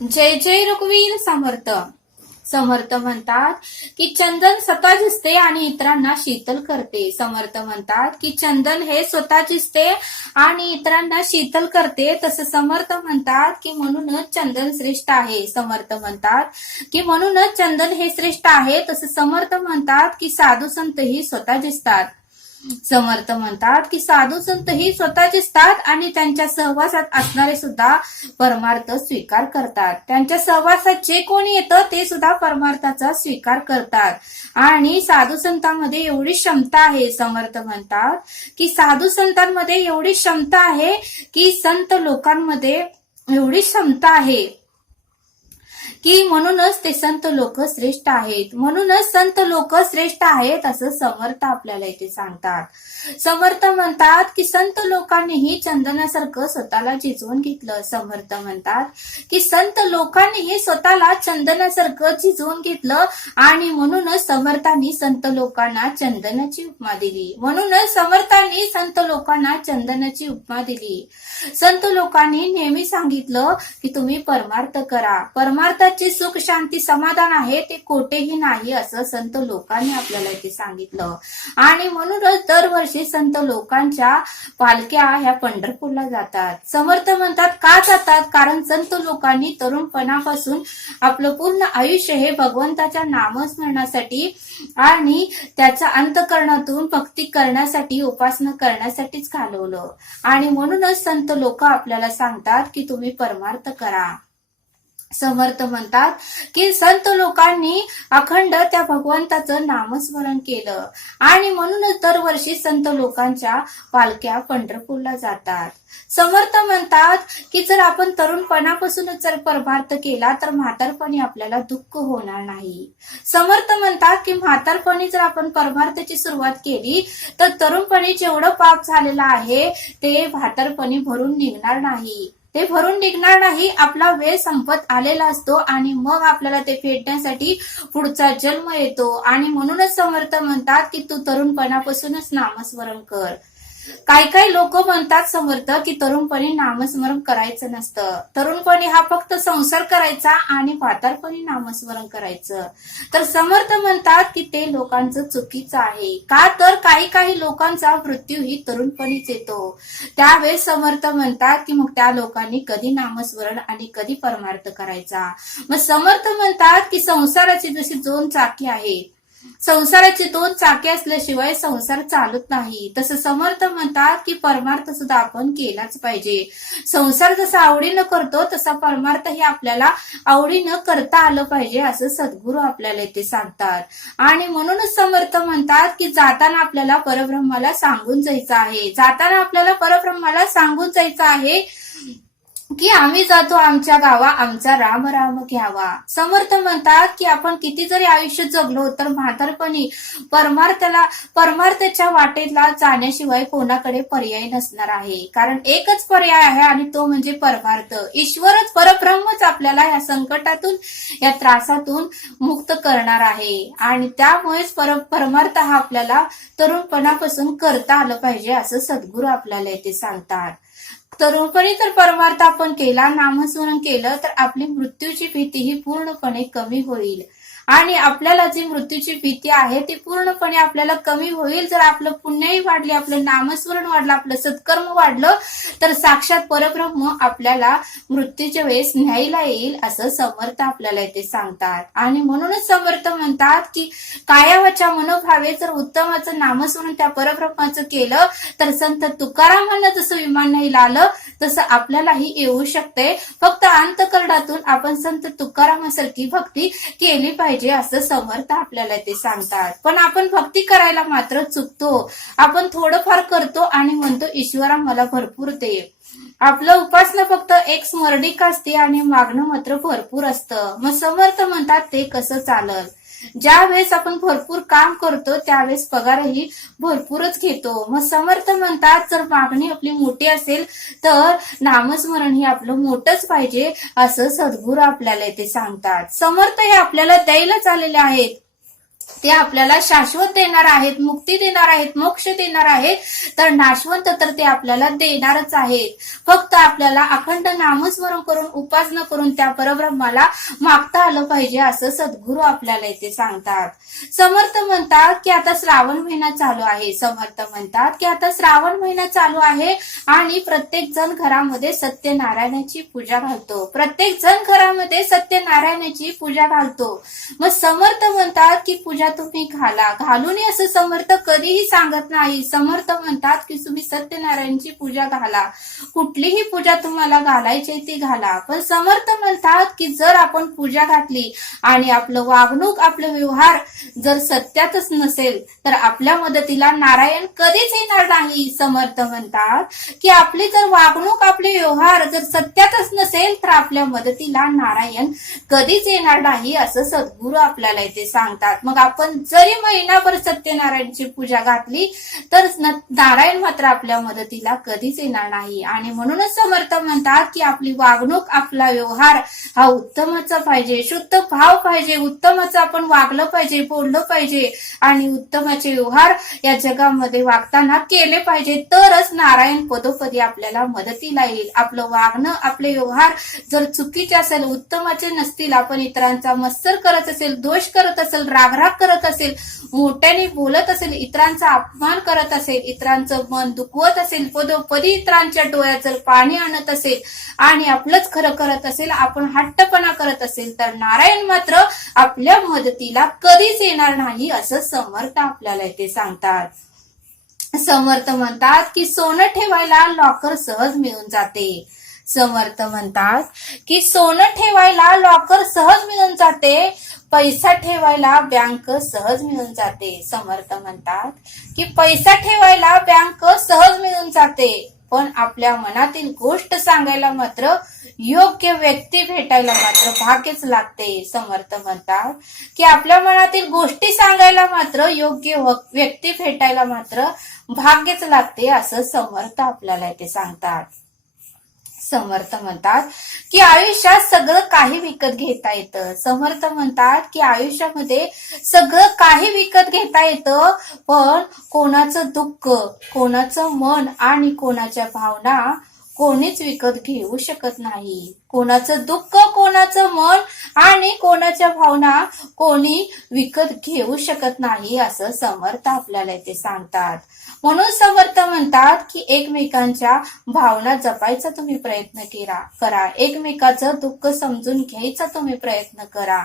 जय जय रघुवीर समर्थ. समर्थ म्हणतात की चंदन स्वतः झिजते आणि इतरांना शीतल करते. समर्थ म्हणतात की चंदन हे स्वतः झिजते आणि इतरांना शीतल करते. तसं समर्थ म्हणतात की म्हणूनच चंदन श्रेष्ठ आहे. समर्थ म्हणतात की म्हणूनच चंदन हे श्रेष्ठ आहे. तसं समर्थ म्हणतात की साधू संत ही स्वतः झिजतात. समर्थ म्हणतात की साधू संत ही स्वतः जिसतात आणि त्यांच्या सहवासात असणारे सुद्धा परमार्थ स्वीकार करतात. त्यांच्या सहवासात जे कोणी येतं ते सुद्धा परमार्थाचा स्वीकार करतात. आणि साधू संतांमध्ये एवढी क्षमता आहे. समर्थ म्हणतात की साधू संतांमध्ये एवढी क्षमता आहे की संत लोकांमध्ये एवढी क्षमता आहे की म्हणूनच ते संत लोक श्रेष्ठ आहेत. म्हणूनच संत लोक श्रेष्ठ आहेत असं समर्थ आपल्याला इथे सांगतात. समर्थ म्हणतात की संत लोकांनीही चंदनासारखं स्वतःला झिजवून घेतलं. समर्थ म्हणतात की संत लोकांनीही स्वतःला चंदनासारखं झिजवून घेतलं आणि म्हणूनच समर्थांनी संत लोकांना चंदनाची उपमा दिली. म्हणूनच समर्थांनी संत लोकांना चंदनाची उपमा दिली. संत लोकांनी नेहमी सांगितलं की तुम्ही परमार्थ करा. परमार्थाचे सुख शांती समाधान आहे ते कोठेही नाही असं संत लोकांनी आपल्याला इथे सांगितलं. आणि म्हणूनच दरवर्षी संत लोकांच्या पालख्या ह्या पंढरपूरला जातात. समर्थ म्हणतात का जातात? कारण संत लोकांनी तरुणपणापासून आपलं पूर्ण आयुष्य हे भगवंताच्या नामस्मरणासाठी आणि त्याच्या अंतःकरणातून भक्ती करण्यासाठी उपासना करण्यासाठीच घालवलं. आणि म्हणूनच संत लोक आपल्याला सांगतात की तुम्ही परमार्थ करा. समर्थ म्हणतात की संत लोकांनी अखंड त्या भगवंताचं नामस्मरण केलं आणि म्हणूनच दरवर्षी संत लोकांच्या पालख्या पंढरपूरला जातात. समर्थ म्हणतात की जर आपण तरुणपणापासूनच जर परमार्थ केला तर म्हातारपणी आपल्याला दुःख होणार नाही. समर्थ म्हणतात की म्हातारपणी जर आपण परमार्थाची सुरुवात केली तर तरुणपणी जेवढं पाप झालेलं आहे ते म्हातारपणी भरून निघणार नाही. ते भरून निघणार नाही. आपला वेळ संपत आलेला असतो आणि मग आपल्याला ते फेडण्यासाठी पुढचा जन्म येतो. आणि म्हणूनच समर्थ म्हणतात की तू तरुणपणापासूनच नामस्मरण कर. काही लोक म्हणतात समर्थ की तरुणपणी नामस्मरण करायचं नसतं. तरुणपणी हा फक्त संसार करायचा आणि म्हातारपणी नामस्मरण करायचं. तर समर्थ म्हणतात की ते लोकांचं चुकीचं आहे. का तर काही लोकांचा मृत्यू ही तरुणपणीच येतो. त्यावेळेस समर्थ म्हणतात की मग त्या लोकांनी कधी नामस्मरण आणि कधी परमार्थ करायचा. मग समर्थ म्हणतात की संसाराची जशी दोन चाकी आहे, संसाराची दोन चाके असल्याशिवाय संसार चालत नाही. तसं समर्थ म्हणतात की परमार्थ सुद्धा आपण केलाच पाहिजे. संसार जसा आवडीनं करतो तसा परमार्थ हे आपल्याला आवडीनं करता आलं पाहिजे असं सद्गुरू आपल्याला इथे सांगतात. आणि म्हणूनच समर्थ म्हणतात की जाताना आपल्याला परब्रह्माला सांगून जायचं आहे. जाताना आपल्याला परब्रह्माला सांगून जायचं आहे की आम्ही जातो आमच्या गावा, आमचा राम राम घ्यावा. समर्थ म्हणतात की आपण किती जरी आयुष्य जगलो तर म्हातारपणी परमार्थाच्या वाटेला जाण्याशिवाय कोणाकडे पर्याय नसणार आहे. कारण एकच पर्याय आहे आणि तो म्हणजे परमार्थ. ईश्वरच परब्रह्मच आपल्याला या संकटातून या त्रासातून मुक्त करणार आहे. आणि त्यामुळेच परमार्थ हा आपल्याला तरुणपणापासून करता आलं पाहिजे असं सद्गुरू आपल्याला इथे सांगतात. तरुणपणी जर परमार्थ आपण केला, नामस्मरण केलं तर आपली मृत्यूची भीती ही पूर्णपणे कमी होईल. आणि आपल्याला जी मृत्यूची भीती आहे ती पूर्णपणे आपल्याला कमी होईल. जर आपलं पुण्यही वाढले, आपलं नामस्मरण वाढलं, आपलं सत्कर्म वाढलं तर साक्षात परब्रह्म आपल्याला मृत्यूच्या वेळेस न्यायला येईल असं समर्थ आपल्याला इथे सांगतात. आणि म्हणूनच समर्थ म्हणतात की कायावाचा मनोभावे जर उत्तमाचं नामस्मरण त्या परब्रह्माचं केलं तर संत तुकारामांना जसं विमान नाही आलं तसं आपल्यालाही येऊ शकते. फक्त अंतःकरणातून आपण संत तुकारामासारखी भक्ती केली पाहिजे असं समर्थ आपल्याला ते सांगतात. पण आपण भक्ती करायला मात्र चुकतो. आपण थोडंफार करतो आणि म्हणतो ईश्वरा मला भरपूर दे. आपलं उपासना फक्त एक स्मरणिक असते आणि मागणं मात्र भरपूर असतं. मग समर्थ म्हणतात ते कसं चालल? ज्या वेळेस आपण भरपूर काम करतो त्यावेळेस पगारही भरपूरच घेतो. मग समर्थ म्हणतात जर मागणी आपली मोठी असेल तर नामस्मरण हे आपलं मोठंच पाहिजे असं सद्गुरू आपल्याला इथे सांगतात. समर्थ हे आपल्याला द्यायलाच आलेले आहेत. ते आपल्याला शाश्वत देणार आहेत, मुक्ती देणार आहेत, मोक्ष देणार आहेत, तर नाशवंत तर ते आपल्याला देणारच आहेत. फक्त आपल्याला अखंड नामस्मरण करून उपासना करून त्या परब्रह्माला मागता आलं पाहिजे असं सद्गुरू आपल्याला इथे सांगतात. समर्थ म्हणतात की आता श्रावण महिना चालू आहे. समर्थ म्हणतात की आता श्रावण महिना चालू आहे आणि प्रत्येक जण घरामध्ये सत्यनारायणाची पूजा घालतो. प्रत्येक जण घरामध्ये सत्यनारायणाची पूजा घालतो. मग समर्थ म्हणतात की पूजा तुम्ही घालून असं समर्थ कधीही सांगत नाही. समर्थ म्हणतात की तुम्ही सत्यनारायणची पूजा घाला, कुठलीही पूजा तुम्हाला घालायची ती घाला. पण समर्थ म्हणतात की जर आपण पूजा घातली आणि आपलं वागणूक आपलं व्यवहार जर सत्यातच नसेल तर आपल्या मदतीला नारायण कधीच येणार नाही. समर्थ म्हणतात की आपली जर वागणूक आपले व्यवहार जर सत्यातच नसेल तर आपल्या मदतीला नारायण कधीच येणार नाही असं सद्गुरू आपल्याला इथे सांगतात. मग आपण जरी महिनाभर सत्यनारायणची पूजा घातली तर नारायण मात्र आपल्या मदतीला कधीच येणार नाही. आणि म्हणूनच समर्थ म्हणतात की आपली वागणूक आपला व्यवहार हा उत्तमाचा पाहिजे, शुद्ध भाव पाहिजे, उत्तमाचं आपण वागलं पाहिजे, बोललं पाहिजे आणि उत्तमाचे व्यवहार या जगामध्ये वागताना केले पाहिजे, तरच नारायण पदोपदी आपल्याला मदतीला येईल. आपलं वागणं आपले व्यवहार जर चुकीचे असेल, उत्तमाचे नसतील, आपण इतरांचा मत्सर करत असेल, दोष करत असेल, रागराग करत असेल, मोठ्याने बोलत असेल, इतरांचा अपमान करत असेल, इतरांचं मन दुखवत असेल, पदोपदी इतरांच्या डोळ्यात जर पाणी आणत असेल आणि आपलंच खरं करत असेल, आपण हट्टपणा करत असेल तर नारायण मात्र आपल्या मदतीला कधीच येणार नाही असं समर्थ आपल्याला इथे सांगतात. समर्थ म्हणतात की सोनं ठेवायला लॉकर सहज मिळून जाते. समर्थ म्हणतात की सोनं ठेवायला लॉकर सहज मिळून जाते, पैसा ठेवायला बँक सहज मिळून जाते. समर्थ म्हणतात की पैसा ठेवायला बँक सहज मिळून जाते, पण आपल्या मनातील गोष्ट सांगायला मात्र योग्य व्यक्ती भेटायला मात्र भाग्यच लागते. समर्थ म्हणतात की आपल्या मनातील गोष्टी सांगायला मात्र योग्य व्यक्ती भेटायला मात्र भाग्यच लागते असं समर्थ आपल्याला इथे सांगतात. समर्थ म्हणतात की आयुष्यात सगळं काही विकत घेता येतं. समर्थ म्हणतात की आयुष्यामध्ये सगळं काही विकत घेता येतं, पण कोणाचं दुःख, कोणाचं मन आणि कोणाच्या भावना कोणीच विकत घेऊ शकत नाही. कोणाचं दुःख, कोणाचं मन आणि कोणाच्या भावना कोणी विकत घेऊ शकत नाही असं समर्थ आपल्याला इथे सांगतात. म्हणून समर्थ म्हणतात की एकमेकांच्या भावना जपायचा तुम्ही प्रयत्न करा, एकमेकाचं दुःख समजून घ्यायचा तुम्ही प्रयत्न करा,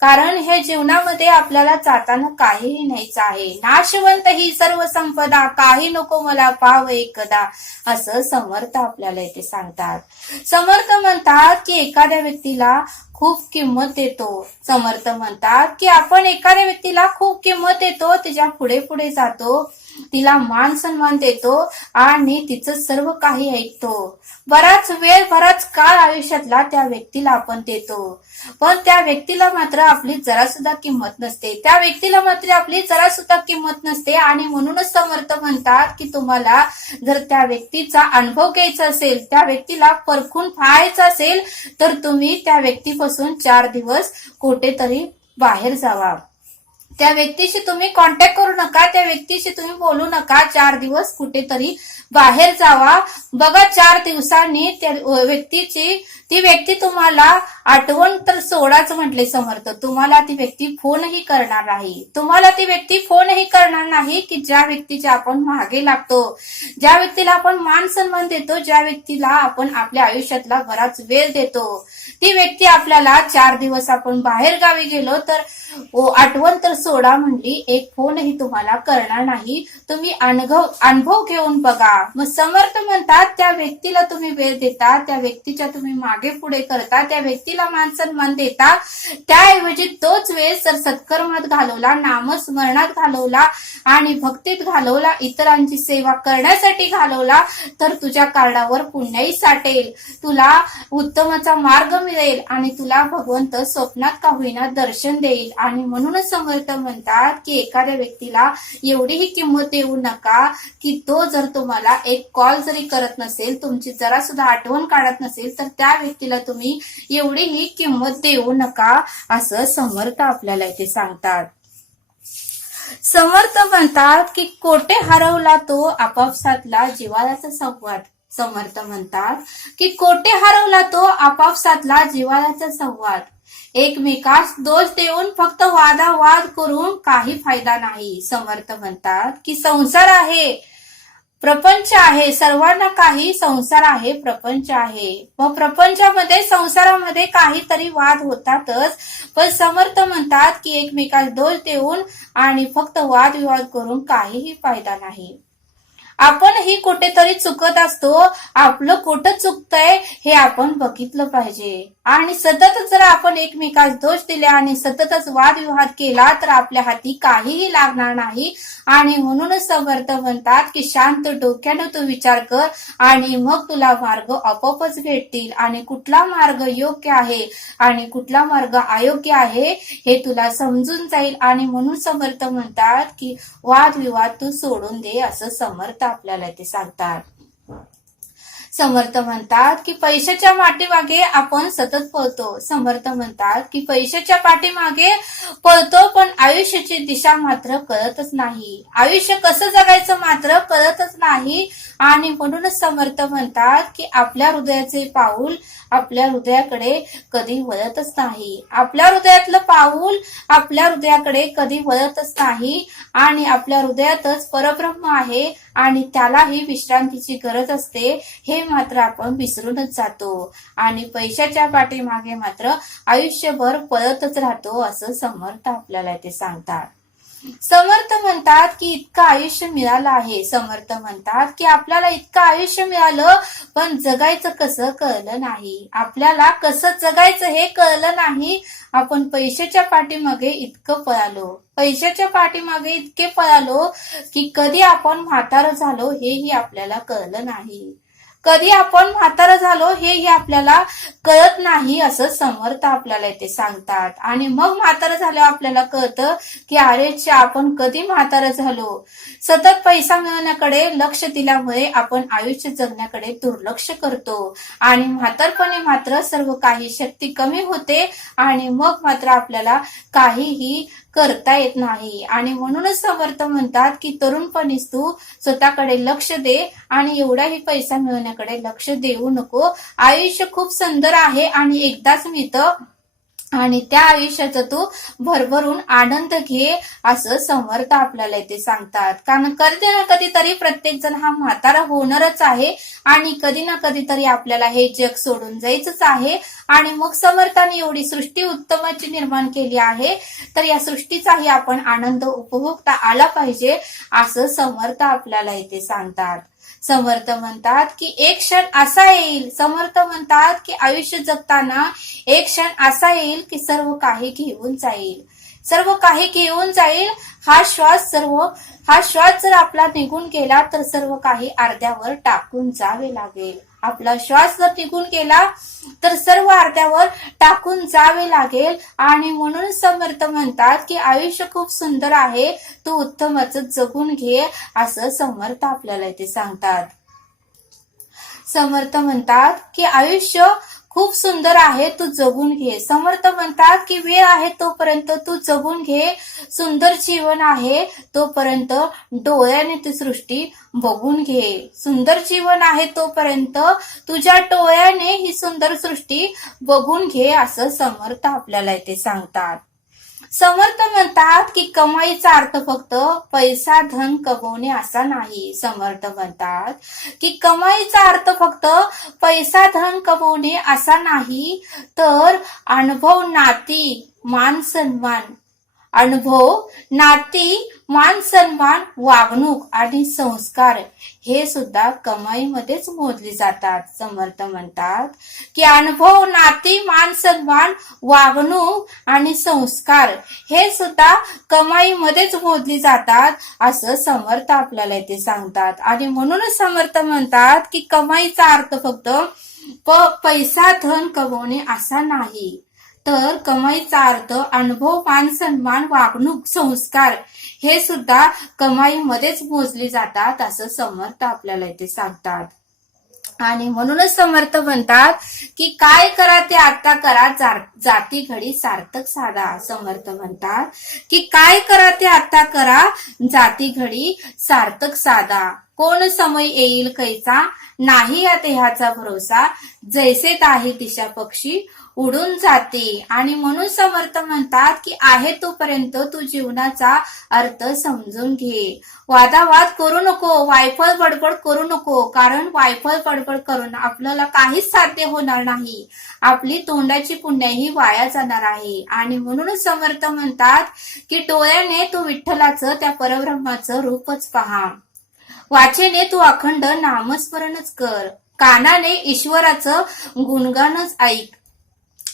कारण हे जीवनामध्ये आपल्याला जाताना काहीही न्यायचं आहे. नाशवंत ही सर्व संपदा, काही नको मला पाव एकदा असं समर्थ आपल्याला इथे सांगतात. समर्थ म्हणतात की एखाद्या व्यक्तीला खूप किंमत देतो. समर्थ म्हणतात की आपण एखाद्या व्यक्तीला खूप किंमत देतो, तिच्या पुढे पुढे जातो, तिला मान सन्मान देतो आणि तिचं सर्व काही ऐकतो. बराच वेळ, बराच काळ आयुष्यातला त्या व्यक्तीला आपण देतो, पण त्या व्यक्तीला मात्र आपली जरा सुद्धा किंमत नसते, त्या व्यक्तीला मात्र आपली जरा सुद्धा किंमत नसते. आणि म्हणूनच समर्थ म्हणतात की तुम्हाला जर त्या व्यक्तीचा अनुभव घ्यायचा असेल, त्या व्यक्तीला परखून पाहायचं असेल, तर तुम्ही त्या व्यक्तीपासून 4 दिवस कुठेतरी बाहेर जावा. त्या व्यक्तीशी तुम्ही कॉन्टॅक्ट करू नका, त्या व्यक्तीशी तुम्ही बोलू नका, 4 दिवस कुठेतरी बाहेर जावा. बघा 4 दिवसांनी त्या ती व्यक्ती तुम्हाला आठवण तर सोडाच म्हटले समर्थ, तुम्हाला ती व्यक्ती फोनही करणार नाही. तुम्हाला ती व्यक्ती फोनही करणार नाही की ज्या व्यक्तीच्या आपण मागे लागतो, ज्या व्यक्तीला आपण मान सन्मान देतो, ज्या व्यक्तीला आपण आपल्या आयुष्यातला बराच वेळ देतो, ती व्यक्ती आपल्याला 4 दिवस आपण बाहेर गावी गेलो तर आठवण तर सोडा म्हणली, एक फोनही तुम्हाला करणार नाही. तुम्ही अनुभव घेऊन बघा. मग समर्थ म्हणतात त्या व्यक्तीला तुम्ही वेळ देता, त्या व्यक्तीच्या तुम्ही मागे पुढे करता, त्या व्यक्तीला मान सन्मान देता, त्याऐवजी तोच वेळ जर सत्कर्मात घालवला, नामस्मरणात घालवला आणि भक्तीत घालवला, इतरांची सेवा करण्यासाठी घालवला, तर तुझ्या कार्डावर पुण्याही साठेल, तुला उत्तमाचा मार्ग मिळेल आणि तुला भगवंत स्वप्नात का होईना दर्शन देईल. आणि म्हणूनच समर्थ म्हणतात की एखाद्या व्यक्तीला एवढीही किंमत देऊ नका की तो जर तुम्हाला एक कॉल जरी करत नसेल, तुमची जरा सुद्धा आठवण काढत नसेल, तर त्या व्यक्तीला तुम्ही एवढीही किंमत देऊ नका असं समर्थ आपल्याला इथे सांगतात. समर्थ म्हणतात की कोठे हरवला तो आपाप साधला जिव्हाळ्याचा संवाद. समर्थ म्हणतात की कोठे हरवला तो आपाप साधला जिव्हाळ्याचा संवाद. एकमेकास दोष देऊन फक्त वादावाद करून काही फायदा नाही. समर्थ म्हणतात की संसार आहे, प्रपंच आहे, सर्वांना काही संसार आहे, प्रपंच आहे. व प्रपंचामध्ये संसारामध्ये काहीतरी वाद होतातच, पण समर्थ म्हणतात की एकमेकास दोष देऊन आणि फक्त वादविवाद करून काहीही फायदा नाही. आपणही कुठेतरी चुकत असतो, आपलं कुठं चुकतंय हे आपण बघितलं पाहिजे. आणि सतत जर आपण एकमेकास दोष दिले आणि सततच वादविवाद केला तर आपल्या हाती काहीही लागणार नाही. आणि म्हणूनच समर्थ म्हणतात की शांत डोक्यानं तू विचार कर आणि मग तुला मार्ग आपोआपच भेटतील. आणि कुठला मार्ग योग्य आहे आणि कुठला मार्ग अयोग्य आहे हे तुला समजून जाईल. आणि म्हणून समर्थ म्हणतात की वादविवाद तू सोडून दे, असं समर्थ आपल्याला ते सांगतात. समर्थ म्हणतात की पैशाच्या पाठीमागे आपण सतत पळतो. समर्थ म्हणतात की पैशाच्या पाठीमागे पळतो पण आयुष्याची दिशा मात्र कळतच नाही. आयुष्य कसं जगायचं मात्र कळतच नाही. आणि म्हणूनच समर्थ म्हणतात की आपल्या हृदयाचे पाऊल आपल्या हृदयाकडे कधी वळतच नाही. आपल्या हृदयातलं पाऊल आपल्या हृदयाकडे कधी वळतच नाही. आणि आपल्या हृदयातच परब्रह्म आहे आणि त्यालाही विश्रांतीची गरज असते, हे मात्र आपण विसरूनच जातो. आणि पैशाच्या पाठीमागे मात्र आयुष्यभर पळतच राहतो, असं समर्थ आपल्याला ते सांगतात. समर्थ म्हणतात की इतकं आयुष्य मिळालं आहे. समर्थ म्हणतात की आपल्याला इतकं आयुष्य मिळालं पण जगायचं कसं कळलं नाही. आपल्याला कसं जगायचं हे कळलं नाही. आपण पैशाच्या पाठीमागे इतकं पळालो, पैशाच्या पाठीमागे इतके पळालो की कधी आपण म्हातारं झालो हेही आपल्याला कळलं नाही. कधी आपण म्हातारं झालो हेही आपल्याला कळत नाही, असं समर्थ आपल्याला इथे सांगतात. आणि मग म्हातारं झाल्यावर आपल्याला कळतं की अरे आपण कधी म्हातारं झालो. सतत पैसा मिळवण्याकडे लक्ष दिल्यामुळे आपण आयुष्य जगण्याकडे दुर्लक्ष करतो. आणि म्हातारपणे मात्र सर्व काही शक्ती कमी होते आणि मग मात्र आपल्याला काहीही करता येत नाही. आणि म्हणूनच समर्थ म्हणतात की तरुणपणीच तू स्वतःकडे लक्ष दे आणि एवढाही पैसा मिळवण्याकडे लक्ष देऊ नको. आयुष्य खूप सुंदर आहे आणि एकदाच मिळतं आणि त्या आयुष्याचा तू भरभरून आनंद घे, असं समर्थ आपल्याला इथे सांगतात. कारण कधी ना कधीतरी प्रत्येक जण हा म्हातारा होणारच आहे आणि कधी ना कधीतरी आपल्याला हे जग सोडून जायचंच आहे. आणि मग समर्थाने एवढी सृष्टी उत्तमाची निर्माण केली आहे तर या सृष्टीचाही आपण आनंद उपभोगता आला पाहिजे, असं समर्थ आपल्याला इथे सांगतात. समर्थ म्हणतात की एक क्षण असा येईल. समर्थ म्हणतात की आयुष्य जगताना एक क्षण असा येईल की सर्व काही घेऊन जाईल. सर्व काही घेऊन जाईल. हा श्वास जर आपला निघून गेला तर सर्व काही अर्ध्यावर टाकून जावे लागेल. आपला श्वास जर निघून गेला तर सर्व अर्ध्यावर टाकून जावे लागेल. आणि म्हणून समर्थ म्हणतात की आयुष्य खूप सुंदर आहे, तू उत्तमच जगून घे, असं समर्थ आपल्याला इथे सांगतात. समर्थ म्हणतात की आयुष्य खूप सुंदर आहे, तू जगून घे. समर्थ म्हणतात की वेळ आहे तोपर्यंत तू जगून घे. सुंदर जीवन आहे तोपर्यंत डोळ्याने ती सृष्टी बघून घे. सुंदर जीवन आहे तोपर्यंत तुझ्या डोळ्याने ही सुंदर सृष्टी बघून घे, असं समर्थ आपल्याला इथे सांगतात. समर्थ म्हणतात की कमाईचा अर्थ फक्त पैसा धन कमवणे असा नाही. समर्थ म्हणतात की कमाईचा अर्थ फक्त पैसा धन कमवणे असा नाही, तर अनुभव, नाती, मान सन्मान, अनुभव, नाती, मान सन्मान, वागणूक आणि संस्कार हे सुद्धा कमाईमध्येच मोजले जातात. समर्थ म्हणतात की अनुभव, नाती, मान सन्मान, वागणूक आणि संस्कार हे सुद्धा कमाईमध्येच मोजली जातात, असं समर्थ आपल्याला इथे सांगतात. आणि म्हणूनच समर्थ म्हणतात की कमाईचा अर्थ फक्त पैसा धन कमवणे असा नाही, तर कमाईचा अर्थ अनुभव, मान सन्मान, वागणूक, संस्कार हे सुद्धा कमाईमध्येच मोजले जातात, असं समर्थ आपल्याला इथे सांगतात. आणि म्हणूनच समर्थ म्हणतात की काय करा ते आता करा, जाती घडी सार्थक साधा. समर्थ म्हणतात की काय करा ते आता करा, जाती घडी सार्थक साधा. कोण समय येईल कैसा, नाही या देहाचा भरोसा, जैसे ताही दिशा पक्षी उडून जाते. आणि म्हणून समर्थ म्हणतात की आहे तोपर्यंत तू जीवनाचा अर्थ समजून घे. वादावाद करू नको, वायफळ बडबड करू नको, कारण वायफळ बडबड करून आपल्याला काहीच साध्य होणार नाही. आपली तोंडाची पुण्याही वाया जाणार आहे. आणि म्हणूनच समर्थ म्हणतात की डोळ्याने तू विठ्ठलाचं, त्या परब्रह्माचं रूपच पहा. वाचेने तू अखंड नामस्मरणच कर. कानाने ईश्वराचं गुणगानच ऐक.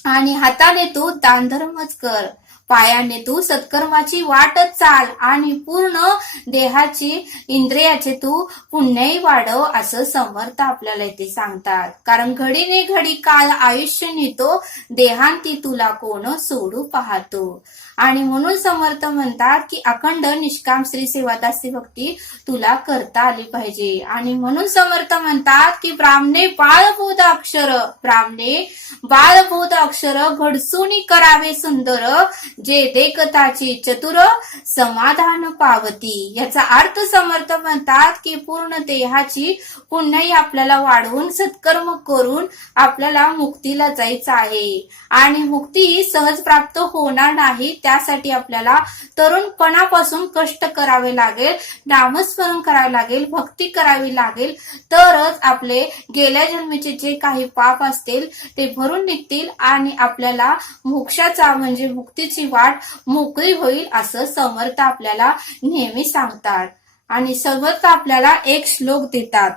आणि हाताने तू दानधर्मच कर. पायाने तू सत्कर्माची वाटच चाल. आणि पूर्ण देहाची इंद्रियाचे तू पुण्यही वाढव, असं समर्थ आपल्याला इथे सांगतात. कारण घडीने घडी काळ आयुष्य नेतो, देहांती तुला कोण सोडू पाहतो. आणि म्हणून समर्थ म्हणतात की अखंड निष्काम श्री सेवा दासी भक्ती तुला करता आली पाहिजे. आणि म्हणून समर्थ म्हणतात की ब्राह्मणे बाळबोध अक्षर, ब्राह्मणे बाळबोध अक्षर घडसूनी करावे सुंदर, जे देखताची चतुर समाधान पावती. याचा अर्थ समर्थ म्हणतात की पूर्ण देहाची पुण्याई आपल्याला वाढवून सत्कर्म करून आपल्याला मुक्तीला जायचं आहे. आणि मुक्ती ही सहज प्राप्त होणार नाही. त्यासाठी आपल्याला तरुणपणापासून कष्ट करावे लागेल, नामस्मरण करावे लागेल, भक्ती करावी लागेल, तरच आपले गेल्या जन्मीचे जे काही पाप असतील ते भरून निघतील आणि आपल्याला मोक्षाचा म्हणजे मुक्तीची वाट मोकळी होईल, असं समर्थ आपल्याला नेहमी सांगतात. आणि समर्थ आपल्याला एक श्लोक देतात.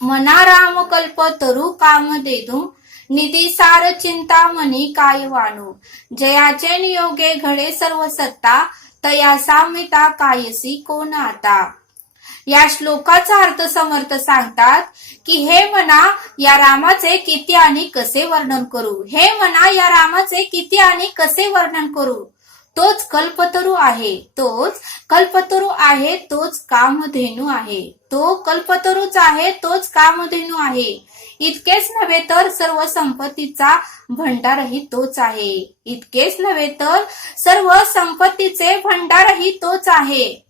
मना राम कल्प तरु काम देदू, निधी सार चिंता मनी काय वाणू, जयाचे नियोगे घडे सर्व सत्ता, तया सामिता कायसी कोण आता. या श्लोकाचा अर्थ समर्थ सांगतात की हे मना, या रामाचे किती आणि कसे वर्णन करू. हे मना, या रामाचे किती आणि कसे वर्णन करू. तोच कल्पतरू आहे, तोच कल्पतरू आहे, तोच कामधेनू आहे. तो कल्पतरूच आहे, तोच कामधेनू आहे. इतकेच नव्हे तर सर्व संपत्तीचा भंडारही तोच आहे. इतकेच नव्हे तर सर्व संपत्तीचे भंडारही तोच आहे.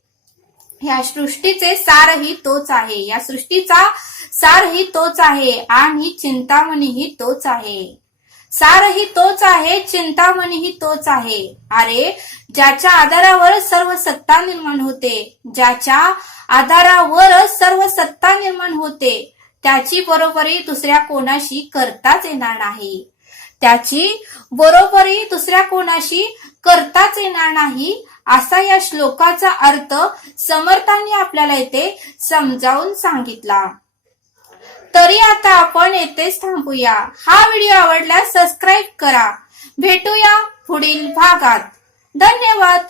या सृष्टीचे सारही तोच आहे. या सृष्टीचा सारही तोच आहे आणि चिंतामणीही तोच आहे. सारही तोच आहे, चिंतामणीही तोच आहे. अरे, ज्याच्या आधारावर सर्व सत्ता निर्माण होते, ज्याच्या आधारावर सर्व सत्ता निर्माण होते, त्याची बरोबरी दुसऱ्या कोणाशी करताच येणार नाही. त्याची बरोबरी दुसऱ्या कोणाशी करताच येणार नाही, असा या श्लोकाचा अर्थ समर्थांनी आपल्याला इथे समजावून सांगितला. तरी आता आपण येथेच थांबूया. हा व्हिडिओ आवडल्यास सबस्क्राईब करा. भेटूया पुढील भागात. धन्यवाद.